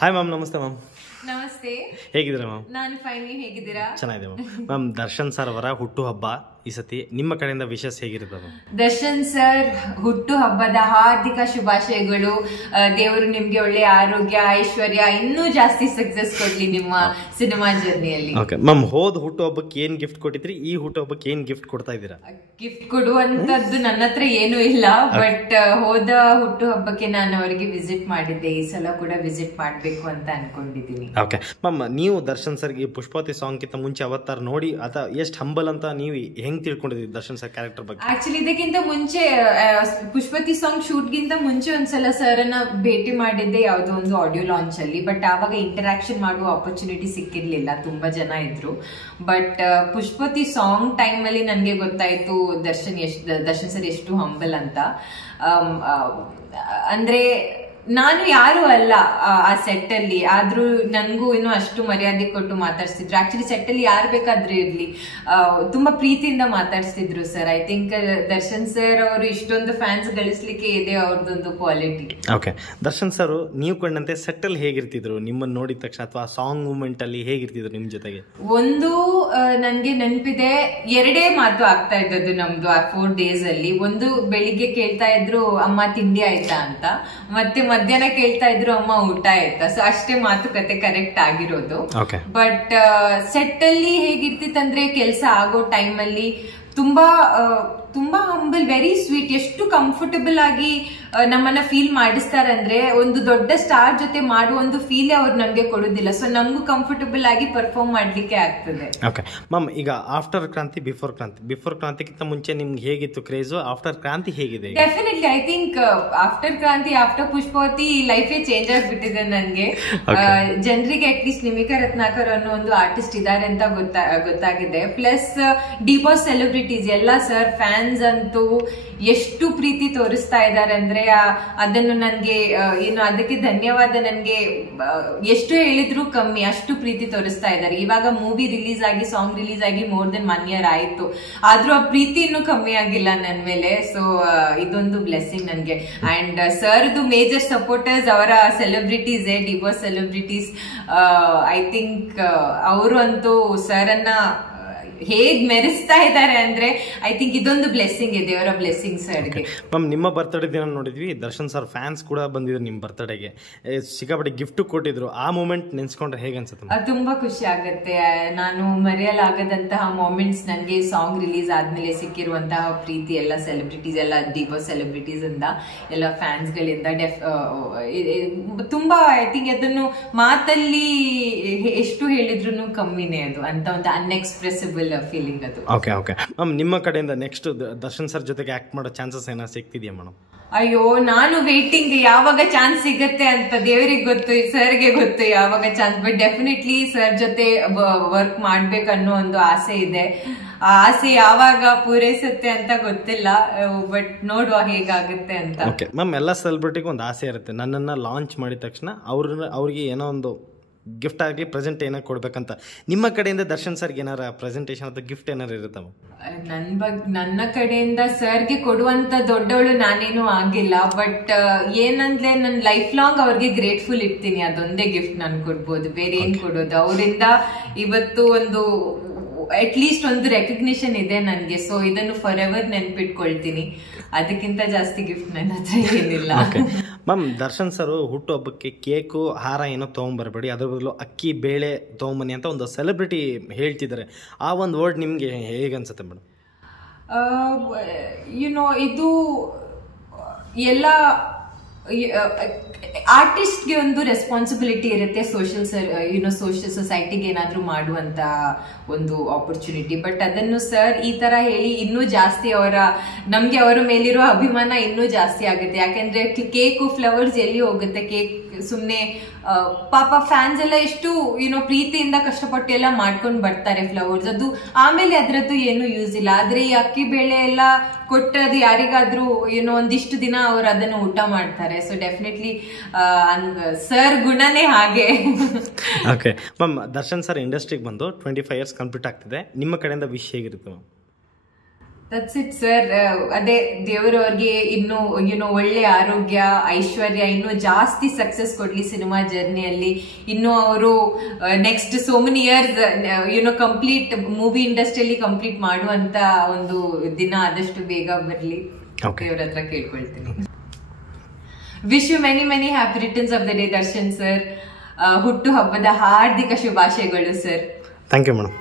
Hi ma'am, ನಮಸ್ತೆ ma'am. ನಮಸ್ತೆ. ಹೇಗಿದ್ದೀರಾ ಮ್ಯಾಮ್? ನಾನು ಫೈನ್, ನೀವು ಹೇಗಿದ್ದೀರಾ? ಚೆನ್ನಾಗಿದೆ ಮ್ಯಾಮ್. ಮ್ಯಾಮ್, ದರ್ಶನ್ ಸರ್ ಅವರ ಹುಟ್ಟುಹಬ್ಬ ಈ ಸತಿ ನಿಮ್ಮ ಕಡೆಯಿಂದ ವಿಶೇಷ ಹೇಗಿರುತ್ತೆ ಮ್ಯಾಮ್? ದರ್ಶನ್ ಸರ್ ಹುಟ್ಟು ಹಬ್ಬದ ಹಾರ್ದಿಕ ಶುಭಾಶಯಗಳು. ದೇವರು ನಿಮ್ಗೆ ಒಳ್ಳೆ ಆರೋಗ್ಯ, ಐಶ್ವರ್ಯ, ಇನ್ನೂ ಜಾಸ್ತಿ ಸಕ್ಸಸ್ ಕೊಡ್ಲಿ ನಿಮ್ಮ ಸಿನಿಮಾ ಜರ್ನಿಯಲ್ಲಿ. ಓಕೆ ಮ್ಯಾಮ್, ಹೋದ ಹುಟ್ಟುಹಬ್ಬಕ್ಕೆ ಏನ್ ಗಿಫ್ಟ್ ಕೊಟ್ಟಿದ್ರಿ? ಈ ಹುಟ್ಟುಹಬ್ಬಕ್ಕೆ ಏನ್ ಗಿಫ್ಟ್ ಕೊಡ್ತಾ ಇದ್ದೀರಾ? ಗಿಫ್ಟ್ ಕೊಡುವಂತದ್ದು ನನ್ನ ಹತ್ರ ಏನೂ ಇಲ್ಲ, ಬಟ್ ಹೋದ ಹುಟ್ಟು ಹಬ್ಬಕ್ಕೆ ನಾನು ಅವರಿಗೆ ವಿಸಿಟ್ ಮಾಡಿದ್ದೆ. ಈ ಸಲ ಕೂಡ ವಿಸಿಟ್ ಮಾಡ್ಬೇಕು ಅಂತ ಅನ್ಕೊಂಡಿದ್ದೀನಿ. ಓಕೆ ಮ್ಯಾಮ್, ನೀವು ದರ್ಶನ್ ಸರ್ಗೆ ಪುಷ್ಪವತಿ ಸಾಂಗ್ ಕಿಂತ ಮುಂಚೆ ಅವತಾರ ನೋಡಿ ಅಥವಾ ಎಷ್ಟು ಹಂಬಲ್ ಅಂತ ನೀವು ಹೆಂಗ್ ತಿಳ್ಕೊಂಡಿದ್ರಿ ದರ್ಶನ್ ಸರ್ ಕ್ಯಾರೆಕ್ಟರ್ ಬಗ್ಗೆ? ಆಕ್ಚುಲಿ ಇದಕ್ಕಿಂತ ಮುಂಚೆ ಪುಷ್ಪತಿ ಸಾಂಗ್ ಶೂಟ್ ಗಿಂತ ಮುಂಚೆ ಒಂದ್ಸಲ ಸರ್ ಅನ್ನ ಭೇಟಿ ಮಾಡಿದ್ದೆ ಯಾವುದೋ ಒಂದು ಆಡಿಯೋ ಲಾಂಚ್ ಅಲ್ಲಿ. ಬಟ್ ಆವಾಗ ಇಂಟರಾಕ್ಷನ್ ಮಾಡುವ ಆಪರ್ಚುನಿಟಿ ಸಿಕ್ಕಿರ್ಲಿಲ್ಲ, ತುಂಬಾ ಜನ ಇದ್ರು. ಬಟ್ ಪುಷ್ಪತಿ ಸಾಂಗ್ ಟೈಮ್ ಅಲ್ಲಿ ನನ್ಗೆ ಗೊತ್ತಾಯ್ತು ದರ್ಶನ್ ಸರ್ ಎಷ್ಟು ಹಂಬಲ್ ಅಂತ. ಅಂದ್ರೆ ನಾನು ಯಾರು ಅಲ್ಲ ಆ ಸೆಟ್ ಅಲ್ಲಿ, ಆದ್ರೂ ನನ್ಗೂ ಇನ್ನೂ ಅಷ್ಟು ಮರ್ಯಾದೆ ಕೊಟ್ಟು ಮಾತಾಡ್ಸ್ತಿದ್ರು. ಆಕ್ಚುಲಿ ಸೆಟ್ ಅಲ್ಲಿ ಯಾರು ಬೇಕಾದ್ರೂ ಇರ್ಲಿ, ತುಂಬಾ ಪ್ರೀತಿಯಿಂದ ಮಾತಾಡ್ಸ್ತಿದ್ರು sir. I think Darshan sir ಅವರು ಇಷ್ಟೊಂದು ಫ್ಯಾನ್ಸ್ ಗಳಿಸ್ಲಿಕ್ಕೆ ಇದೆ ಅವ್ರದ್ದೊಂದು ಕ್ವಾಲಿಟಿ. ಓಕೆ, ದರ್ಶನ್ ಸರ್ ನೀವು ಕಂಡಂತೆ ಸೆಟ್ ಅಲ್ಲಿ ಹೇಗಿರ್ತಿದ್ರು ನಿಮ್ಮನ್ನ ನೋಡಿದ ತಕ್ಷಣ, ಅಥವಾ ಸಾಂಗ್ ಮೂಮೆಂಟ್ ಅಲ್ಲಿ ಹೇಗಿರ್ತಿದ್ರು ನಿಮ್ ಜೊತೆಗೆ? ಒಂದು ನನ್ಗೆ ನೆನಪಿದೆ, ಎರಡೇ ಮಾತು ಆಗ್ತಾ ಇದ್ದದ್ದು ನಮ್ದು ಆ 4 days ಅಲ್ಲಿ. ಒಂದು ಬೆಳಿಗ್ಗೆ ಕೇಳ್ತಾ ಇದ್ರು ಅಮ್ಮ ತಿಂಡಿ ಆಯ್ತಾ ಅಂತ, ಮತ್ತೆ ಮಧ್ಯಾಹ್ನ ಕೇಳ್ತಾ ಇದ್ರು ಅಮ್ಮ ಊಟ ಆಯ್ತಾ. ಸೊ ಅಷ್ಟೇ ಮಾತುಕತೆ ಕರೆಕ್ಟ್ ಆಗಿರೋದು. ಬಟ್ ಸೆಟ್ ಅಲ್ಲಿ ಹೇಗಿರ್ತಿತ್ತಂದ್ರೆ ಕೆಲಸ ಆಗೋ ಟೈಮ್ ಅಲ್ಲಿ ತುಂಬಾ ಹಂಬಲ್, ವೆರಿ ಸ್ವೀಟ್. ಎಷ್ಟು ಕಂಫರ್ಟಬಲ್ ಆಗಿ ನಮ್ಮನ್ನ ಫೀಲ್ ಮಾಡಿಸ್ತಾರೆ ಅಂದ್ರೆ, ಒಂದು ದೊಡ್ಡ ಸ್ಟಾರ್ ಜೊತೆ ಮಾಡುವ ಒಂದು ಫೀಲ್ ಅವ್ರು ನಮ್ಗೆ ಕೊಡೋದಿಲ್ಲ. ಸೊ ನಮಗೂ ಕಂಫರ್ಟಬಲ್ ಆಗಿ ಪರ್ಫಾರ್ಮ್ ಮಾಡ್ಲಿಕ್ಕೆ ಆಗ್ತದೆ. ಓಕೆ ಮ್ಯಾಮ್, ಈಗ ಆಫ್ಟರ್ ಕ್ರಾಂತಿ, ಬಿಫೋರ್ ಕ್ರಾಂತಿಗಿಂತ ಮುಂಚೆ ನಿಮ್ಗೆ ಹೇಗಿತ್ತು ಕ್ರೇಜ್? ಆಫ್ಟರ್ ಕ್ರಾಂತಿ ಹೇಗಿದೆ? ಡೆಫಿನೆಟ್ಲಿ ಐ ಥಿಂಕ್ ಆಫ್ಟರ್ ಕ್ರಾಂತಿ, ಆಫ್ಟರ್ ಪುಷ್ಪವತಿ ಲೈಫೇ ಚೇಂಜ್ ಆಗ್ಬಿಟ್ಟಿದೆ ನನ್ಗೆ. ಜನರಿಗೆ ಅಟ್ಲೀಸ್ಟ್ ನಿಮಿಕಾ ರತ್ನಾಕರ್ ಅನ್ನೋ ಒಂದು ಆರ್ಟಿಸ್ಟ್ ಇದಾರೆ ಅಂತ ಗೊತ್ತಾಗಿದೆ. ಪ್ಲಸ್ ಡಿ ಬಾಸ್ ಸೆಲೆಬ್ರಿಟೀಸ್ ಎಲ್ಲ ಸರ್ ಫ್ಯಾನ್ಸ್ ಅಂತೂ ಎಷ್ಟು ಪ್ರೀತಿ ತೋರಿಸ್ತಾ ಇದ್ದಾರೆ ಅಂದ್ರೆ, ಅದನ್ನು ನನ್ಗೆ ಅದಕ್ಕೆ ಧನ್ಯವಾದ. ನನ್ಗೆ ಎಷ್ಟು ಹೇಳಿದ್ರು ಕಮ್ಮಿ, ಅಷ್ಟು ಪ್ರೀತಿ ತೋರಿಸ್ತಾ ಇದ್ದಾರೆ. ಇವಾಗ ಮೂವಿ ರಿಲೀಸ್ ಆಗಿ, ಸಾಂಗ್ ರಿಲೀಸ್ ಆಗಿ more than 1 year ಆಯ್ತು, ಆದ್ರೂ ಆ ಪ್ರೀತಿ ಇನ್ನೂ ಕಮ್ಮಿ ಆಗಿಲ್ಲ ನನ್ ಮೇಲೆ. ಸೊ ಇದೊಂದು ಬ್ಲೆಸ್ಸಿಂಗ್ ನನ್ಗೆ. ಅಂಡ್ ಸರ್ದು ಮೇಜರ್ ಸಪೋರ್ಟರ್ಸ್ ಅವರ celebrities, D boss celebrities. I think ಅವರು ಅಂತೂ ಸರ್ ಅನ್ನ ಹೇಗ್ ಮೆರೆಸ್ತಾ ಇದ್ದಾರೆ ಅಂದ್ರೆ, ಐ ಥಿಂಕ್ ಇದೊಂದು ಬ್ಲೆಸ್ಸಿಂಗ್ ಇದೆ, ಅವರ ಬ್ಲೆಸ್ಸಿಂಗ್ ಸರ್ಗೆ. ಮ್ಯಾಮ್, ನಿಮ್ಮ ಬರ್ತ್ಡೇ ದಿನ ನೋಡಿದ್ವಿ, ದರ್ಶನ್ ಸರ್ ಫ್ಯಾನ್ಸ್ ಕೂಡ ಬಂದಿದ್ರು ನಿಮ್ಮ ಬರ್ತ್ಡೇಗೆ, ಸಿಕ್ಕಾಪಟ್ಟೆ ಗಿಫ್ಟ್ ಕೊಟ್ಟಿದ್ರು. ಆ ಮೂಮೆಂಟ್ ನೆನ್ಸ್ಕೊಂಡ್ರೆ ಹೇಗೆ ಅನ್ಸುತ್ತೆ? ತುಂಬಾ ಖುಷಿ ಆಗುತ್ತೆ. ನಾನು ಮರೆಯಲಾಗದಂತಹ ಮೊಮೆಂಟ್ಸ್ ನನಗೆ ಸಾಂಗ್ ರಿಲೀಸ್ ಆದ್ಮೇಲೆ ಸಿಕ್ಕಿರುವಂತಹ ಪ್ರೀತಿ, ಎಲ್ಲ ಸೆಲೆಬ್ರಿಟೀಸ್, ಎಲ್ಲ ಡಿ ಬಾಸ್ ಸೆಲೆಬ್ರಿಟೀಸ್ ಇಂದ, ಎಲ್ಲ ಫ್ಯಾನ್ಸ್ ಗಳಿಂದ ತುಂಬಾ, ಐ ಥಿಂಕ್ ಅದನ್ನು ಮಾತಲ್ಲಿ ಎಷ್ಟು ಹೇಳಿದ್ರು ಕಮ್ಮಿನೇ ಅದು, ಅಂತ ಒಂದು ಅನ್ಎಕ್ಸ್ಪ್ರೆಸಿಬಲ್ ಫೀಲಿಂಗ್ ಅದು. ಓಕೆ ಮ್ಯಾಮ್, ನಿಮ್ಮ ಕಡೆಯಿಂದ ನೆಕ್ಸ್ಟ್ ದರ್ಶನ್ ಸರ್ ಜೊತೆಗೆ ಆಕ್ಟ್ ಮಾಡೋ ಚಾನ್ಸಸ್ ಏನಾದ್ರು ಸಿಗ್ತಿದೆಯಾ ಮೇಡಮ್? ಅಯ್ಯೋ, ನಾನು ವೇಟಿಂಗ್, ಯಾವಾಗ ಚಾನ್ಸ್ ಸಿಗತ್ತೆ ಅಂತ ದೇವರಿಗೆ ಗೊತ್ತು, ಸರ್ಗೆ ಗೊತ್ತು ಯಾವಾಗ ಚಾನ್ಸ್. ಬಟ್ ಡೆಫಿನೆಟ್ಲಿ ಸರ್ ಜೊತೆ ವರ್ಕ್ ಮಾಡ್ಬೇಕನ್ನೋ ಒಂದು ಆಸೆ ಇದೆ. ಆ ಆಸೆ ಯಾವಾಗ ಪೂರೈಸುತ್ತೆ ಅಂತ ಗೊತ್ತಿಲ್ಲ, ಬಟ್ ನೋಡುವ ಹೇಗಾಗುತ್ತೆ ಅಂತ. ಓಕೆ ಮ್ಯಾಮ್, ಎಲ್ಲ ಸೆಲೆಬ್ರಿಟಿಗೂ ಒಂದು ಆಸೆ ಇರುತ್ತೆ, ನನ್ನನ್ನು ಲಾಂಚ್ ಮಾಡಿದ ತಕ್ಷಣ ಅವ್ರಿಗೆ ಏನೋ ಒಂದು ಗಿಫ್ಟ್ ಆಗಲಿ, ಪ್ರೆಸೆಂಟ್ ಏನಾರು ಕೊಡ್ಬೇಕಂತ. ನಿಮ್ಮ ಕಡೆಯಿಂದ ದರ್ಶನ್ ಸರ್ಗೆ ಏನಾರ ಪ್ರೆಸೆಂಟೇಷನ್ ಅಥವಾ ಗಿಫ್ಟ್ ಏನಾರು ಇರುತ್ತವ? ನನ್ನ ಕಡೆಯಿಂದ ಸರ್ಗೆ ಕೊಡುವಂತ ದೊಡ್ಡವಳು ನಾನೇನು ಆಗಿಲ್ಲ. ಬಟ್ ಏನಂದ್ರೆ, ನನ್ ಲೈಫ್ ಲಾಂಗ್ ಅವ್ರಿಗೆ ಗ್ರೇಟ್ಫುಲ್ ಇರ್ತೀನಿ. ಅದೊಂದೇ ಗಿಫ್ಟ್ ನಾನು ಕೊಡ್ಬೋದು, ಬೇರೆ ಏನ್ ಕೊಡೋದು. ಅವರಿಂದ ಇವತ್ತು ಒಂದು ಅಟ್ಲೀಸ್ಟ್ ಒಂದು ರೆಕಗ್ನಿಷನ್ ಇದೆ ನನ್ಗೆ. ಸೊ ಇದನ್ನು ಫಾರ್ ಎವರ್ ನೆನ್ಪಿಟ್ಕೊಳ್ತೀನಿ. ಅದಕ್ಕಿಂತ ಜಾಸ್ತಿ ಗಿಫ್ಟ್ ನನ್ನ ಹತ್ರ ಏನಿಲ್ಲ. ಮ್ಯಾಮ್, ದರ್ಶನ್ ಸರ್ ಹುಟ್ಟುಹಬ್ಬಕ್ಕೆ ಕೇಕು, ಹಾರ ಏನೋ ತೊಗೊಂಬರ್ಬೇಡಿ, ಅದ್ರ ಬದಲು ಅಕ್ಕಿ ಬೇಳೆ ತೊಗೊಂಬನ್ನಿ ಅಂತ ಒಂದು ಸೆಲೆಬ್ರಿಟಿ ಹೇಳ್ತಿದ್ದಾರೆ. ಆ ಒಂದು ವರ್ಡ್ ನಿಮ್ಗೆ ಹೇಗೆ ಅನ್ಸುತ್ತೆ ಮೇಡಮ್? ಇದು ಎಲ್ಲ ಆರ್ಟಿಸ್ಟ್ಗೆ ಒಂದು ರೆಸ್ಪಾನ್ಸಿಬಿಲಿಟಿ ಇರುತ್ತೆ, ಸೋಷಿಯಲ್ ಸೊಸೈಟಿಗೆ ಏನಾದ್ರೂ ಮಾಡುವಂತ ಒಂದು ಆಪರ್ಚುನಿಟಿ. ಬಟ್ ಅದನ್ನು ಸರ್ ಈ ತರ ಹೇಳಿ ಇನ್ನೂ ಜಾಸ್ತಿ ನಮ್ಗೆ ಅವರ ಮೇಲಿರೋ ಅಭಿಮಾನ ಇನ್ನೂ ಜಾಸ್ತಿ ಆಗುತ್ತೆ. ಯಾಕೆಂದ್ರೆ ಕೇಕು, ಫ್ಲವರ್ಸ್ ಎಲ್ಲಿ ಹೋಗುತ್ತೆ? ಕೇಕ್ ಸುಮ್ನೆ ಪಾಪ ಫ್ಯಾನ್ಸ್ ಎಲ್ಲ ಎಷ್ಟು ಪ್ರೀತಿಯಿಂದ ಕಷ್ಟಪಟ್ಟು ಎಲ್ಲ ಮಾಡ್ಕೊಂಡು ಬರ್ತಾರೆ ಫ್ಲವರ್ಸ್, ಅದು ಆಮೇಲೆ ಅದ್ರದ್ದು ಏನು ಯೂಸ್ ಇಲ್ಲ. ಆದ್ರೆ ಈ ಅಕ್ಕಿ ಬೇಳೆ ಎಲ್ಲ ಕೊಟ್ಟದ್ದು ಯಾರಿಗಾದ್ರೂ ಒಂದಿಷ್ಟು ದಿನ ಅವ್ರು ಅದನ್ನು ಊಟ ಮಾಡ್ತಾರೆ. ಸೊ ಡೆಫಿನೆಟ್ಲಿ ಸರ್ ಗುಣನೇ ಹಾಗೆ. ಓಕೆ ಮ್ಯಾಮ್, ದರ್ಶನ್ ಸರ್ ಇಂಡಸ್ಟ್ರಿಗೆ ಬಂದು 25 years ಕಂಪ್ಲೀಟ್ ಆಗ್ತಿದೆ. ನಿಮ್ಮ ಕಡೆಯಿಂದ ವಿಶ್ ಹೇಗಿರುತ್ತೆ ಮ್ಯಾಮ್? That's it sir. ಅದೇ ದೇವರವ್ರಿಗೆ ಇನ್ನು ಒಳ್ಳೆ ಆರೋಗ್ಯ, ಐಶ್ವರ್ಯ, ಇನ್ನು ಜಾಸ್ತಿ ಸಕ್ಸಸ್ ಕೊಡ್ಲಿ ಸಿನಿಮಾ ಜರ್ನಿಯಲ್ಲಿ. ಇನ್ನು ಅವರು next so many years complete movie ಇಂಡಸ್ಟ್ರಿಯಲ್ಲಿ ಕಂಪ್ಲೀಟ್ ಮಾಡುವಂತ ಒಂದು ದಿನ ಆದಷ್ಟು ಬೇಗ ಬರ್ಲಿ ದೇವ್ರ ಹತ್ರ ಕೇಳ್ಕೊಳ್ತೀನಿ. Wish you many many happy returns of the day Darshan sir. ಹುಟ್ಟು ಹಬ್ಬದ ಹಾರ್ದಿಕ ಶುಭಾಶಯಗಳು ಸರ್. Thank you madam.